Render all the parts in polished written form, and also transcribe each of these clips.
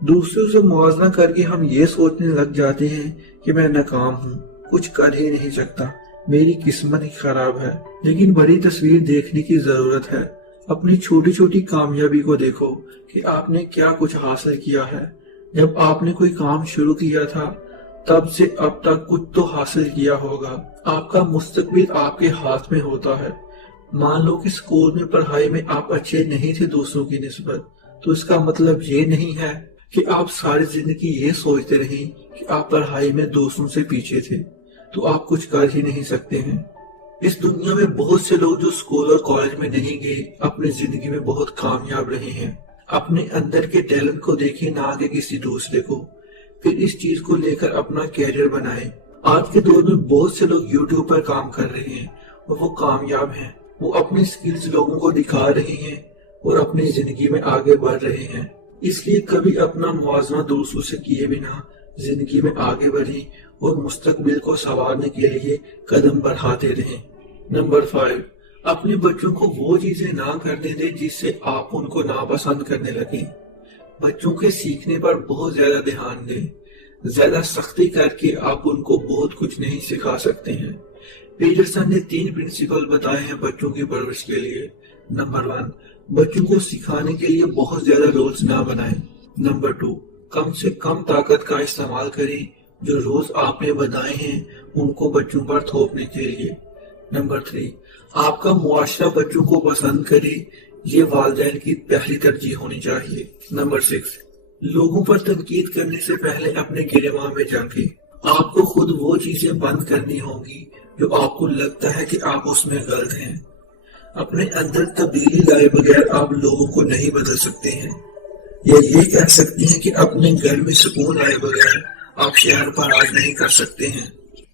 دوسروں سے موازنہ کر کے ہم یہ سوچنے لگ جاتے ہیں کہ میں ناکام ہوں، کچھ کر ہی نہیں سکتا، میری قسمت ہی خراب ہے۔ لیکن بڑی تصویر دیکھنے کی ضرورت ہے۔ اپنی چھوٹی چھوٹی کامیابی کو دیکھو کہ آپ نے کیا کچھ حاصل کیا ہے۔ جب آپ نے کوئی کام شروع کیا تھا تب سے اب تک کچھ تو حاصل کیا ہوگا۔ آپ کا مستقبل آپ کے ہاتھ میں ہوتا ہے۔ مان لو کہ اسکول میں پڑھائی میں آپ اچھے نہیں تھے دوسروں کی نسبت، تو اس کا مطلب یہ نہیں ہے کہ آپ ساری زندگی یہ سوچتے رہیں کہ آپ پڑھائی میں دوسروں سے پیچھے تھے تو آپ کچھ کر ہی نہیں سکتے ہیں۔ اس دنیا میں بہت سے لوگ جو اسکول اور کالج میں نہیں گئے اپنی زندگی میں بہت کامیاب رہے ہیں۔ اپنے اندر کے ٹیلنٹ کو دیکھیں، نہ کہ کسی دوسرے کو، پھر اس چیز کو لے کر اپنا کیریئر بنائیں۔ آج کے دور میں بہت سے لوگ یوٹیوب پر کام کر رہے ہیں اور وہ کامیاب ہیں۔ وہ اپنی سکلز لوگوں کو دکھا رہے ہیں اور اپنی زندگی میں آگے بڑھ رہے ہیں۔ اس لیے کبھی اپنا موازنہ دوسروں سے کیے بنا زندگی میں آگے بڑھیں اور مستقبل کو سنوارنے کے لیے قدم بڑھاتے رہیں۔ نمبر 5، اپنے بچوں کو وہ چیزیں نہ کرنے دیں جس سے آپ ان کو ناپسند کرنے لگیں۔ بچوں کے سیکھنے پر بہت زیادہ دھیان دیں۔ زیادہ سختی کر کے آپ ان کو بہت کچھ نہیں سکھا سکتے ہیں۔ پیٹرسن نے 3 پرنسپل بتائے ہیں بچوں کی پرورش کے لیے۔ نمبر 1، بچوں کو سکھانے کے لیے بہت زیادہ رولز نہ بنائیں۔ نمبر 2، کم سے کم طاقت کا استعمال کریں۔ جو رولز آپ نے بنائے ہیں ان کو بچوں پر تھوپنے کے لیے۔ نمبر 3، آپ کا معاشرہ بچوں کو پسند کرے، یہ والدین کی پہلی ترجیح ہونی چاہیے۔ نمبر 6، لوگوں پر تنقید کرنے سے پہلے اپنے گریباں میں جھانکیں۔ آپ کو خود وہ چیزیں بند کرنی ہوں گی جو آپ کو لگتا ہے کہ آپ اس میں غلط ہیں۔ اپنے اندر تبدیلی لائے بغیر آپ لوگوں کو نہیں بدل سکتے ہیں، یا یہ کہہ سکتے ہیں کہ اپنے گھر میں سکون لائے بغیر آپ شہر پر راج نہیں کر سکتے ہیں۔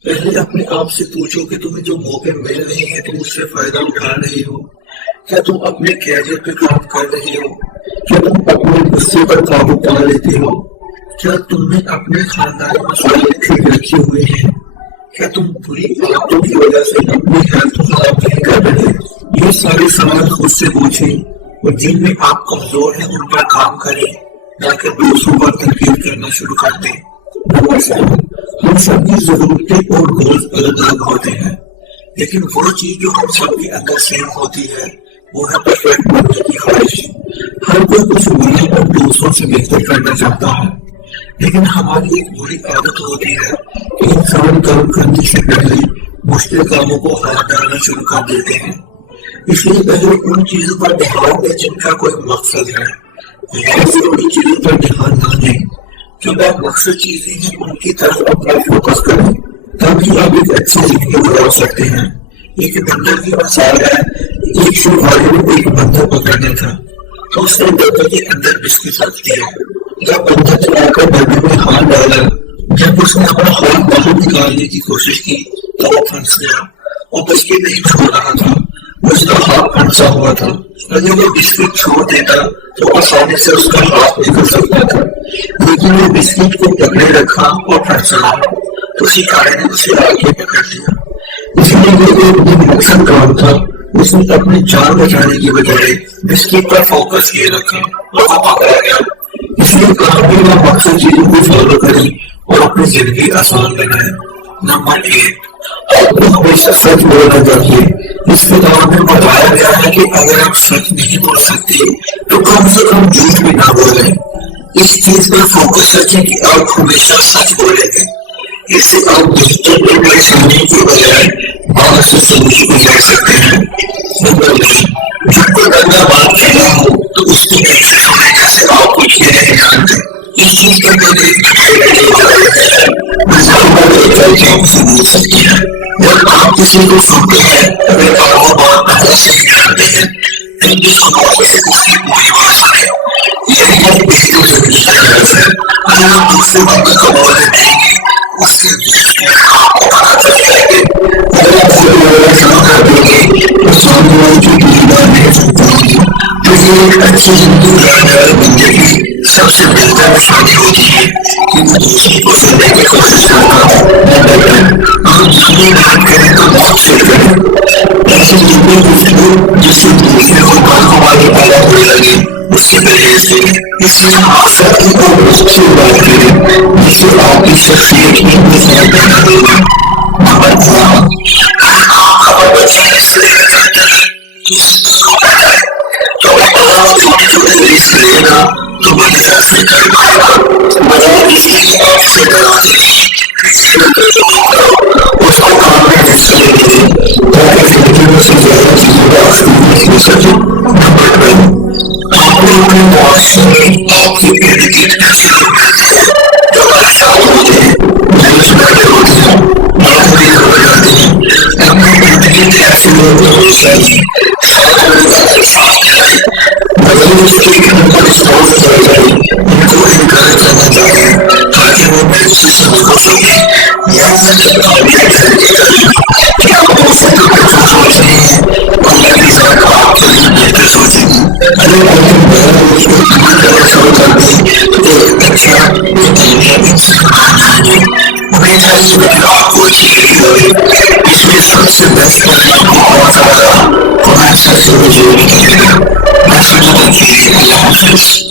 پہلے اپنے آپ سے پوچھو کہ تمہیں جو موقع مل رہے ہیں تم اس سے فائدہ اٹھا رہے ہو؟ کیا تم اپنے کیریئر پہ کام کر رہے ہو؟ کیا تم اپنے غصے پر قابو پا لیتے ہو؟ کیا تم نے اپنے خاندانی مسائل ٹھیک رکھے ہوئے ہیں؟ کیا تم بری عادتوں کی وجہ سے اپنی ہیلتھ کو خراب نہیں کر رہے؟ یہ سارے سوال خود سے پوچھیں اور جن میں آپ کمزور ہیں ان پر کام کریں، نہ کہ دوسروں پر تنقید کرنا شروع کر دیں۔ نمبر 7، ہم سب کی ضرورتیں اور گولز الگ الگ ہوتے ہیں، لیکن وہ چیز جو ہم سب کے اندر سیم ہوتی ہے وہ ہے پرفیکٹ بننے کی خواہش۔ ہر کوئی کچھ ملنے اور دوسروں سے بہتر کرنا چاہتا ہے، لیکن ہماری ایک بری عادت ہوتی ہے کہ انسان کام کرنے سے پہلے مشکل کاموں کو ہاتھ ڈالنا شروع کر دیتے ہیں۔ اس لیے پہلے ان چیزوں پر دھیان دیں جن کا کوئی مقصد ہے، غیر ضروری چیزوں پر دھیان نہ دیں۔ جو بات مقصد چیزیں ہیں ان کی طرف اپنا فوکس کریں تاکہ آپ ایک اچھی زندگی گزار سکتے ہیں۔ ایک بندر کی مثال ہے، ایک شکاری نے ایک بندر پکڑنا تھا تو اس نے ڈبے کے اندر بسکٹ رکھ دیا۔ جب بندر چلا کر ڈبے میں ہاتھ ڈالا، جب اس نے اپنا ہاتھ باہر نکالنے کی کوشش کی تو وہ پھنس گیا۔ وہ بسکٹ نہیں چھوڑ رہا تھا، اس کا ہاتھ پھنسا ہوا تھا۔ اگر وہ بسکٹ چھوڑ دیتا تو آسانی سے اس کا ہاتھ نکل سکتا تھا، لیکن وہ بسکٹ کو پکڑے رکھا اور پھنسا رہا تو شکاری نے اسے آگے پکڑ لیا۔ اس لیے یہ ایک بے مقصد کام تھا۔ اس نے اپنی جان بچانے کی بجائے بسکٹ پر فوکس کیے رکھا اور وہ پکڑا گیا۔ اس لیے کہا بھی وہ مقصد چیزوں کو فالو کریں اور اپنی زندگی آسان بنائیں۔ نمبر 8، آپ کو ہمیشہ سچ بولنا چاہیے۔ اس کتاب میں بتایا گیا ہے کہ اگر آپ سچ نہیں بول سکتے تو کم سے کم جھوٹ بھی نہ بولیں۔ اس چیز پر فوکس رکھیں کہ آپ ہمیشہ سچ بولیں گے۔ اس سے آپ دوسروں کو پریشانی کے بجائے باہر سے سلوشن گزار سکتے ہیں۔ نمبر 9، جب کوئی بندہ بات کر رہا ہو تو اس کو ایسے سنیں جیسے آپ کچھ یہ نہیں جانتے۔ اس چیز پر کبھی سمجھ سکتے ہیں۔ جب آپ کسی کو سنتے ہیں اگر آپ وہ بات پہلے سے ہی جانتے ہیں تو دوسروں سے اس کی پوری بات سنیں۔ یہ ایک بہتر زندگی کا طرز ہے۔ اگر آپ دوسرے بندے کو بولنے دیں گے اس کے دوسرے آپ کو پتا چل جائے گے۔ اگر آپ سے بولنا شروع کر دیں گے تو سامنے والے کی پوری بات نہیں سن پائیں گے۔ تو یہ ایک اچھی زندگی گزارنے والے بندے کی سب سے بہتر نشانی ہوتی ہے کہ وہ دوسروں کو سننے کی کوشش کرتا ہے۔ نمبر 10، آپ جب بھی بات کریں تو مقصد کریں۔ ایسی زندگی گفتگو جس سے دوسرے کو بات ہماری پیدا ہونے لگے اس سے پرہیز کریں۔ اس میں آخر کو کی بات کریں جسے آپ کی شخصیت میں نظر کریں. نمبر 3 آپ کا بچہ اس لیے کرتا ہے تو اللہ چھوٹے چھوٹے رزق دے گا تو بڑی سے کر پائے گا بجائے کسی کے آپ سے ڈرانے اس کو کام میں رزق لے لیجیے تاکہ زندگی میں سے زیادہ چیزوں کا حاصل ہو سکے. نمبر 2 آپ لوگوں کے معاشرے میں آپ کی ارد گرد ایسے لوگ رہتے ہیں جو پریشان ہوتے ہیں محنت بیٹھے ہوتے ہیں نوکری خبر جاتے ہیں اپنے ارد گرد ایسے لوگ ہونے چاہیے شاید ان کا احساس کرائے بدل اس کے اوپر اسپورٹ کیا جائے ان کو انکریج کرنا چاہیے تاکہ وہ محنت سے ہو سکے یا کامیاب کریں کیا وہ اس سے جو سوچتے ہیں اللہ کی ذات آپ کے لیے بہتر سوچیں گے. اگر آپ کے بہت اس کو عمل کرنا شروع کر دیں تو ایک اچھا کامیاب انسان بن جائیں گے. ہمیں چاہیے کہ آپ کو اچھی فکر کریں. اس میں سب سے بیسٹ آپ کو بہت زیادہ قرآن سے مجھے نکلے گا. بس اللہ حافظ.